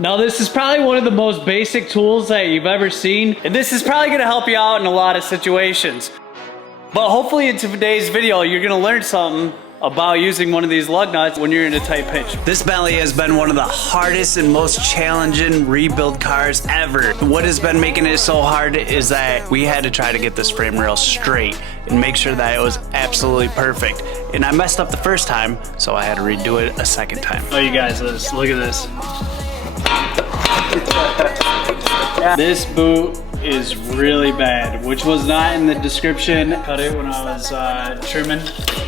Now this is probably one of the most basic tools that you've ever seen, and this is probably gonna help you out in a lot of situations. But hopefully in today's video, you're gonna learn something about using one of these lug nuts when you're in a tight pinch. This Bentley has been one of the hardest and most challenging rebuild cars ever. What has been making it so hard is that we had to try to get this frame rail straight and make sure that it was absolutely perfect. And I messed up the first time, so I had to redo it a second time. Oh, you guys, look at this. This boot is really bad, which was not in the description. Cut it when I was trimming.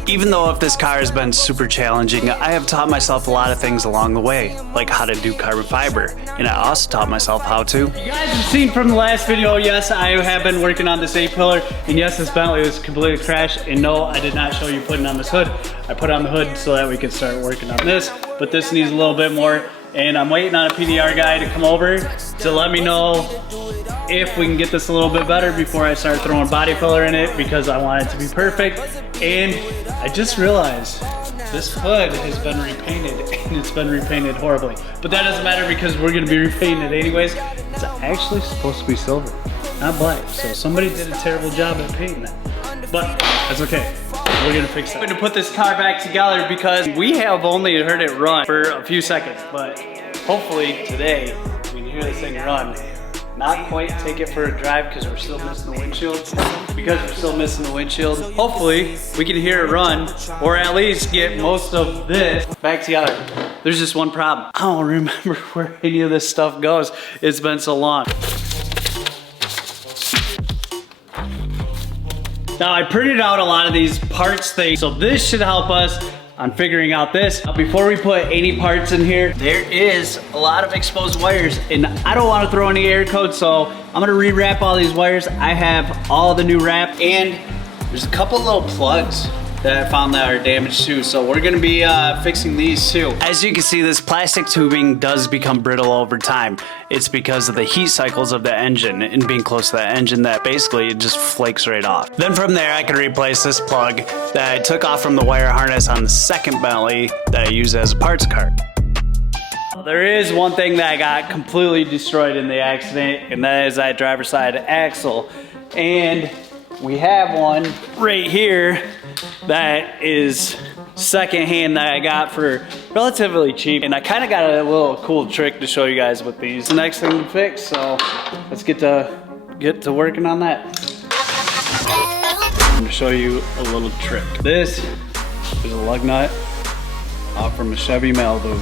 Even though if this car has been super challenging, I have taught myself a lot of things along the way, like how to do carbon fiber. And I also taught myself how to. You guys have seen from the last video, yes, I have been working on this A-pillar, and yes, this Bentley was completely crashed, and no, I did not show you putting on this hood. I put on the hood so that we could start working on this, but this needs a little bit more, and I'm waiting on a PDR guy to come over to let me know if we can get this a little bit better before I start throwing body filler in it, because I want it to be perfect. And I just realized this hood has been repainted, and it's been repainted horribly. But that doesn't matter because we're gonna be repainting it anyways. It's actually supposed to be silver, not black. So somebody did a terrible job at painting it. But that's okay. We're gonna fix that. I'm gonna put this car back together because we have only heard it run for a few seconds, but hopefully today we can hear this thing run. Not quite take it for a drive because we're still missing the windshield. Hopefully we can hear it run, or at least get most of this back together. There's just one problem. I don't remember where any of this stuff goes. It's been so long. Now I printed out a lot of these parts things, so this should help us on figuring out this. Before we put any parts in here, there is a lot of exposed wires, and I don't want to throw any air codes, so I'm gonna rewrap all these wires. I have all the new wrap, and there's a couple little plugs that I found that are damaged too, so we're gonna be fixing these too. As you can see, this plastic tubing does become brittle over time. It's because of the heat cycles of the engine and being close to that engine that basically it just flakes right off. Then from there, I can replace this plug that I took off from the wire harness on the second Bentley that I use as a parts cart. There is one thing that got completely destroyed in the accident, and that is that driver's side axle. And we have one right here that is secondhand that I got for relatively cheap, and I kind of got a little cool trick to show you guys with these. The next thing to fix, so let's get to working on that. I'm gonna show you a little trick. This is a lug nut off from a Chevy Malibu.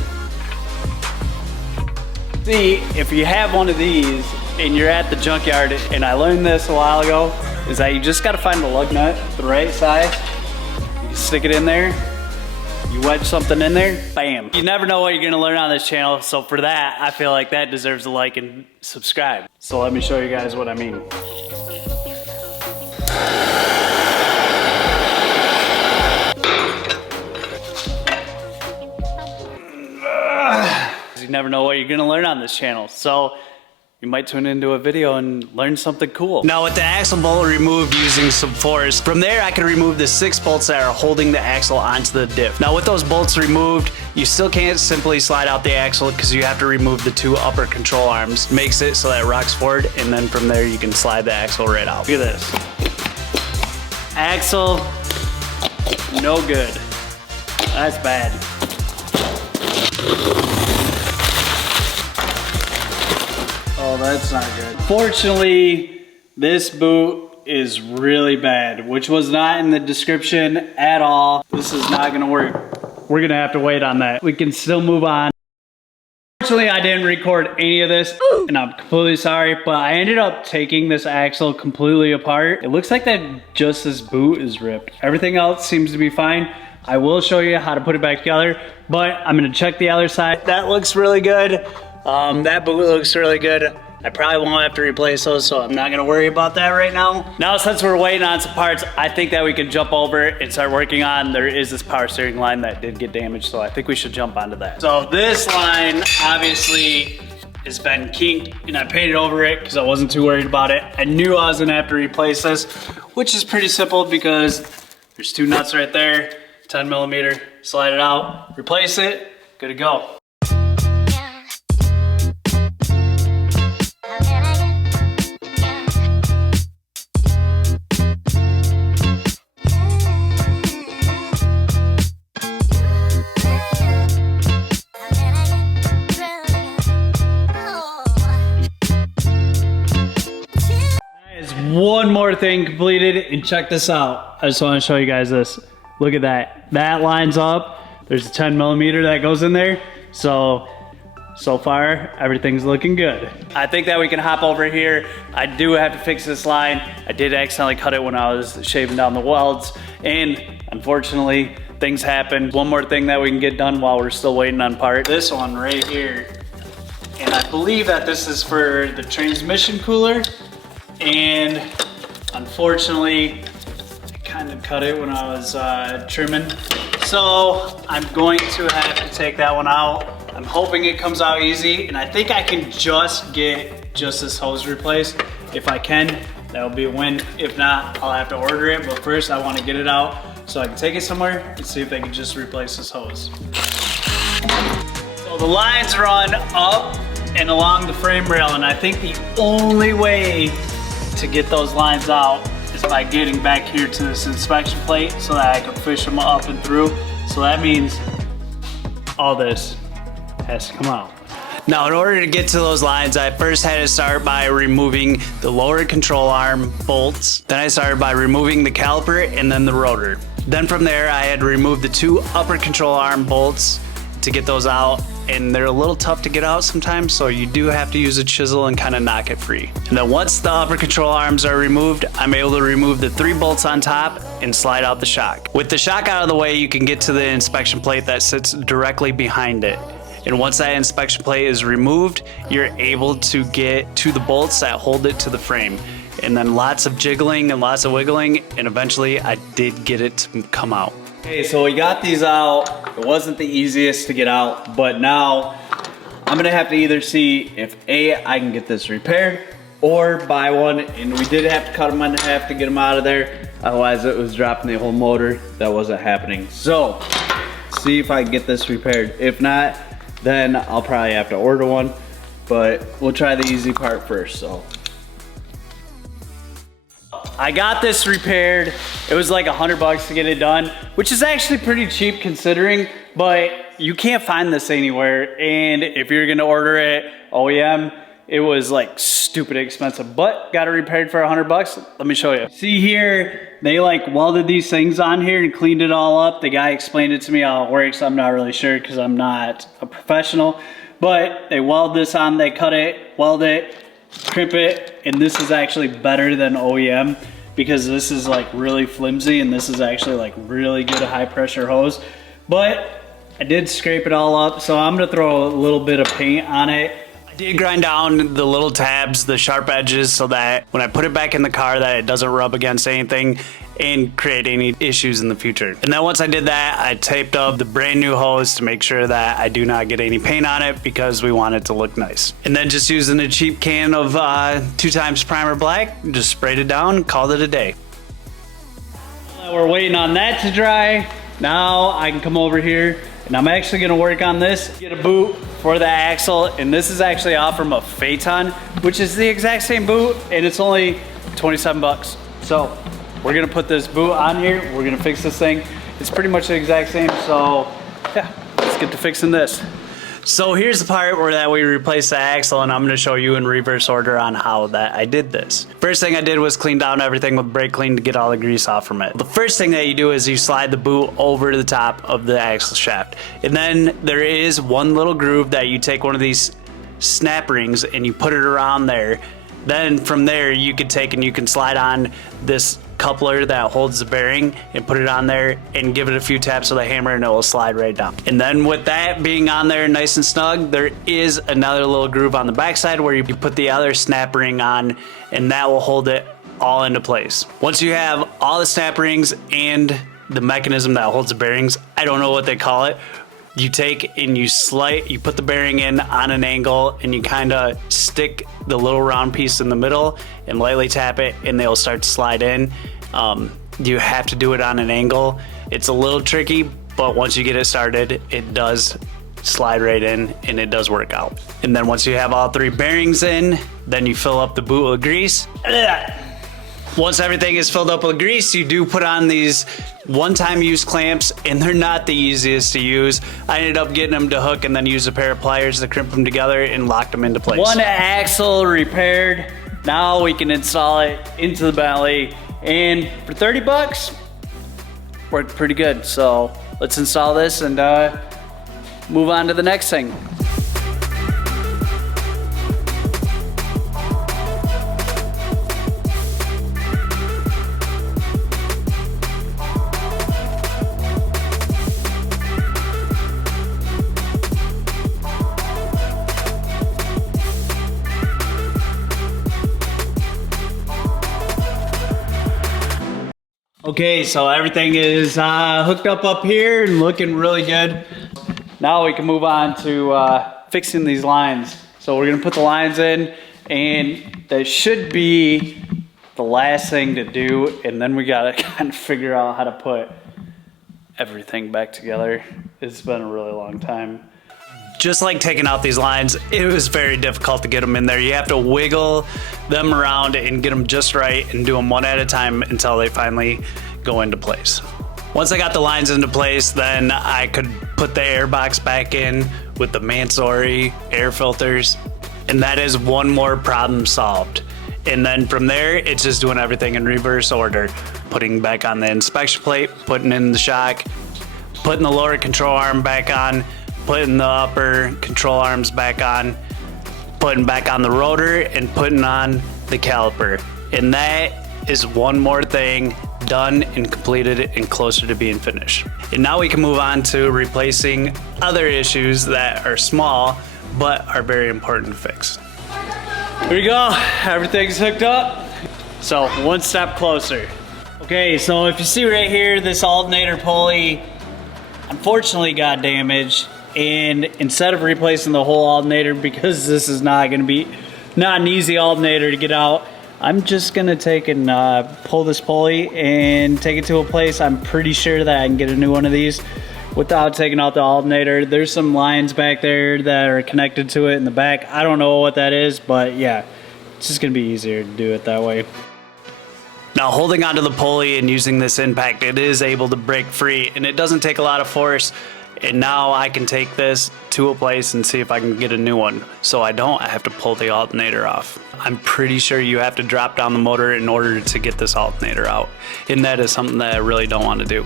See, if you have one of these and you're at the junkyard, and I learned this a while ago, is that you just gotta find the lug nut the right size. You stick it in there, you wedge something in there, bam. You never know what you're gonna learn on this channel, so for that, I feel like that deserves a like and subscribe. So let me show you guys what I mean. You never know what you're gonna learn on this channel, so you might tune into a video and learn something cool. Now with the axle bolt removed using some force, from there I can remove the 6 bolts that are holding the axle onto the diff. Now with those bolts removed, you still can't simply slide out the axle because you have to remove the 2 upper control arms. Makes it so that it rocks forward, and then from there you can slide the axle right out. Look at this. Axle, no good. That's bad. Oh, that's not good. Fortunately, this boot is really bad, which was not in the description at all. This is not gonna work. We're gonna have to wait on that. We can still move on. Fortunately, I didn't record any of this, and I'm completely sorry, but I ended up taking this axle completely apart. It looks like that just this boot is ripped. Everything else seems to be fine. I will show you how to put it back together, but I'm gonna check the other side. That looks really good. That boot looks really good. I probably won't have to replace those, so I'm not gonna worry about that right now. Now, since we're waiting on some parts, I think that we can jump over and start working on, there is this power steering line that did get damaged, so I think we should jump onto that. So this line, obviously, has been kinked, and I painted over it because I wasn't too worried about it. I knew I was gonna have to replace this, which is pretty simple because there's 2 nuts right there, 10 millimeter, slide it out, replace it, good to go. one more thing completed, and check this out. I just want to show you guys this. Look at that. That lines up. There's a 10 millimeter that goes in there. So far, everything's looking good. I think that we can hop over here. I do have to fix this line. I did accidentally cut it when I was shaving down the welds, and unfortunately, things happen. One more thing that we can get done while we're still waiting on part. This one right here. And I believe that this is for the transmission cooler. And unfortunately, I kind of cut it when I was trimming. So I'm going to have to take that one out. I'm hoping it comes out easy, and I think I can just get this hose replaced. If I can, that'll be a win. If not, I'll have to order it, but first I want to get it out so I can take it somewhere and see if they can just replace this hose. So the lines run up and along the frame rail, and I think the only way to get those lines out is by getting back here to this inspection plate so that I can fish them up and through. So that means all this has to come out. Now, in order to get to those lines, I first had to start by removing the lower control arm bolts. Then I started by removing the caliper and then the rotor. Then from there, I had to remove the 2 upper control arm bolts to get those out, and they're a little tough to get out sometimes, so you do have to use a chisel and kind of knock it free. And then once the upper control arms are removed, I'm able to remove the 3 bolts on top and slide out the shock. With the shock out of the way, you can get to the inspection plate that sits directly behind it. And once that inspection plate is removed, you're able to get to the bolts that hold it to the frame. And then lots of jiggling and lots of wiggling, and eventually I did get it to come out. Okay, so we got these out. It wasn't the easiest to get out, but now I'm gonna have to either see if A, I can get this repaired, or buy one, and we did have to cut them in half to get them out of there. Otherwise it was dropping the whole motor. That wasn't happening. So, see if I can get this repaired. If not, then I'll probably have to order one, but we'll try the easy part first, so. I got this repaired. It was like $100 to get it done, which is actually pretty cheap considering, but you can't find this anywhere. And if you're gonna order it OEM, it was like stupid expensive, but got it repaired for $100. Let me show you. See here, they like welded these things on here and cleaned it all up. The guy explained it to me how it works. I'm not really sure because I'm not a professional, but they weld this on, they cut it, weld it, crimp it, and this is actually better than OEM because this is like really flimsy and this is actually like really good high pressure hose. But I did scrape it all up, so I'm gonna throw a little bit of paint on it. I did grind down the little tabs, the sharp edges, so that when I put it back in the car that it doesn't rub against anything and create any issues in the future. And then once I did that, I taped up the brand new hose to make sure that I do not get any paint on it because we want it to look nice. And then just using a cheap can of 2x primer black, just sprayed it down, called it a day. We're waiting on that to dry. Now I can come over here and I'm actually gonna work on this, get a boot for the axle, and this is actually off from a Phaeton, which is the exact same boot, and it's only 27 bucks. So we're gonna put this boot on here, we're gonna fix this thing. It's pretty much the exact same, so yeah, let's get to fixing this. So here's the part where that we replace the axle, and I'm gonna show you in reverse order on how that I did this. First thing I did was clean down everything with brake clean to get all the grease off from it. The first thing that you do is you slide the boot over to the top of the axle shaft. And then there is one little groove that you take one of these snap rings and you put it around there. Then from there you can take and you can slide on this coupler that holds the bearing and put it on there and give it a few taps with a hammer and it will slide right down. And then with that being on there nice and snug, there is another little groove on the backside where you put the other snap ring on, and that will hold it all into place. Once you have all the snap rings and the mechanism that holds the bearings, I don't know what they call it, you take and you put the bearing in on an angle and you kind of stick the little round piece in the middle and lightly tap it and they'll start to slide in. You have to do it on an angle. It's a little tricky, but once you get it started, it does slide right in and it does work out. And then once you have all 3 bearings in, then you fill up the boot with grease. Once everything is filled up with grease, you do put on these one-time use clamps, and they're not the easiest to use. I ended up getting them to hook and then use a pair of pliers to crimp them together and lock them into place. One axle repaired. Now we can install it into the Bentley, and for 30 bucks, worked pretty good. So let's install this and move on to the next thing. Okay, so everything is hooked up here and looking really good. Now we can move on to fixing these lines. So we're gonna put the lines in, and that should be the last thing to do, and then we gotta kind of figure out how to put everything back together. It's been a really long time. Just like taking out these lines, it was very difficult to get them in there. You have to wiggle them around and get them just right and do them one at a time until they finally go into place. Once I got the lines into place, then I could put the air box back in with the Mansory air filters, and that is one more problem solved. And then from there, it's just doing everything in reverse order. Putting back on the inspection plate, putting in the shock, putting the lower control arm back on, putting the upper control arms back on, putting back on the rotor, and putting on the caliper. And that is one more thing done and completed and closer to being finished. And now we can move on to replacing other issues that are small but are very important to fix. Here we go, everything's hooked up. So one step closer. Okay, so if you see right here, this alternator pulley unfortunately got damaged. And instead of replacing the whole alternator, because this is not an easy alternator to get out, I'm just gonna take and pull this pulley and take it to a place. I'm pretty sure that I can get a new one of these without taking out the alternator. There's some lines back there that are connected to it in the back. I don't know what that is, but yeah, it's just gonna be easier to do it that way. Now, holding onto the pulley and using this impact, it is able to break free, and it doesn't take a lot of force. And now I can take this to a place and see if I can get a new one, so I don't have to pull the alternator off. I'm pretty sure you have to drop down the motor in order to get this alternator out, and that is something that I really don't want to do.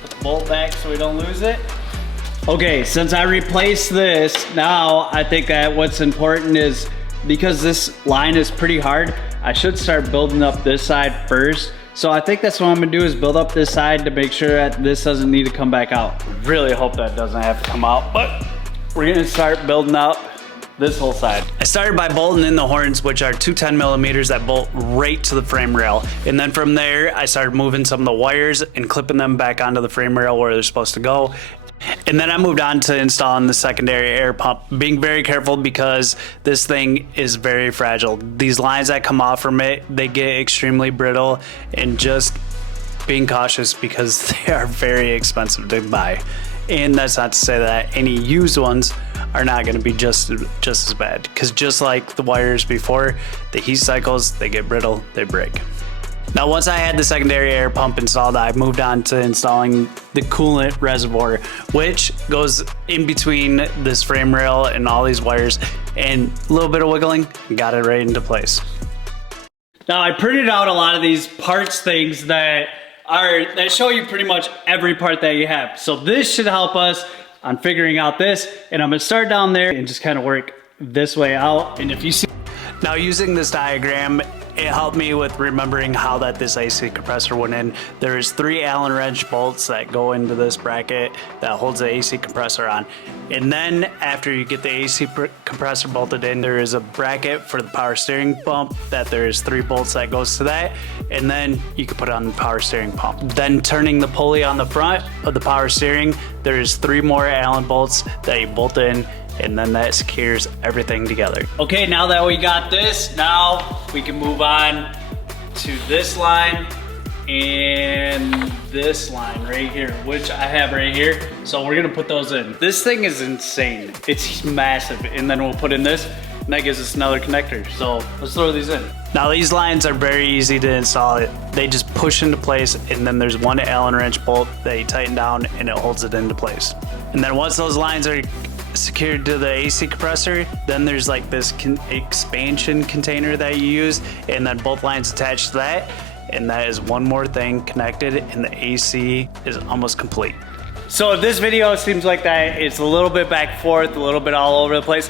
Put the bolt back so we don't lose it. Okay, since I replaced this, now I think that what's important is, because this line is pretty hard, I should start building up this side first. So I think that's what I'm gonna do, is build up this side to make sure that this doesn't need to come back out. Really hope that doesn't have to come out, but we're gonna start building up this whole side. I started by bolting in the horns, which are two 10mm that bolt right to the frame rail. And then from there, I started moving some of the wires and clipping them back onto the frame rail where they're supposed to go. And then I moved on to installing the secondary air pump, being very careful because this thing is very fragile. These lines that come off from it, they get extremely brittle, and just being cautious because they are very expensive to buy. And that's not to say that any used ones are not going to be just as bad, because just like the wires before, the heat cycles, they get brittle, they break. Now, once I had the secondary air pump installed, I moved on to installing the coolant reservoir, which goes in between this frame rail and all these wires, and a little bit of wiggling, got it right into place. Now, I printed out a lot of these parts things that show you pretty much every part that you have. So this should help us on figuring out this, and I'm gonna start down there and just kind of work this way out. And if you see, now using this diagram, it helped me with remembering how that this AC compressor went in. There's 3 Allen wrench bolts that go into this bracket that holds the AC compressor on. And then after you get the AC compressor bolted in, there is a bracket for the power steering pump that there's 3 bolts that goes to that. And then you can put it on the power steering pump. Then turning the pulley on the front of the power steering, there's 3 more Allen bolts that you bolt in, and then that secures everything together. Okay, now that we got this, now we can move on to this line and this line right here, which I have right here. So we're gonna put those in. This thing is insane. It's massive. And then we'll put in this, and that gives us another connector. So let's throw these in. Now these lines are very easy to install. They just push into place, and then there's 1 Allen wrench bolt that you tighten down and it holds it into place. And then once those lines are secured to the AC compressor. Then there's like this expansion container that you use, and then both lines attached to that. And that is one more thing connected, and the AC is almost complete. So if this video seems like that it's a little bit back and forth, a little bit all over the place,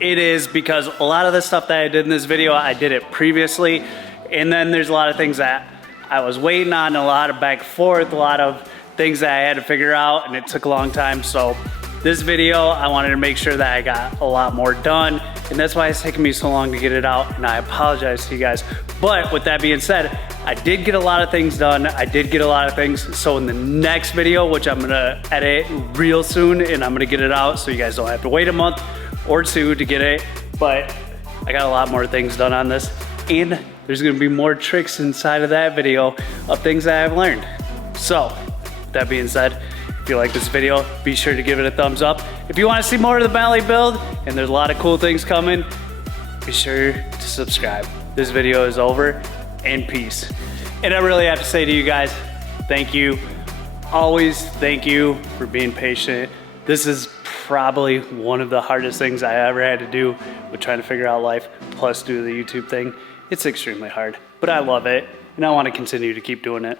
it is because a lot of the stuff that I did in this video, I did it previously. And then there's a lot of things that I was waiting on, a lot of back and forth, a lot of things that I had to figure out, and it took a long time. So this video, I wanted to make sure that I got a lot more done, and that's why it's taking me so long to get it out, and I apologize to you guys. But with that being said, I did get a lot of things done. I did get a lot of things. So in the next video, which I'm gonna edit real soon, and I'm gonna get it out so you guys don't have to wait a month or two to get it, but I got a lot more things done on this, and there's gonna be more tricks inside of that video of things that I've learned. So, that being said, if you like this video, be sure to give it a thumbs up. If you want to see more of the Bentley build, and there's a lot of cool things coming, be sure to subscribe. This video is over, and peace. And I really have to say to you guys, thank you. Always thank you for being patient. This is probably one of the hardest things I ever had to do with trying to figure out life, plus do the YouTube thing. It's extremely hard, but I love it, and I want to continue to keep doing it.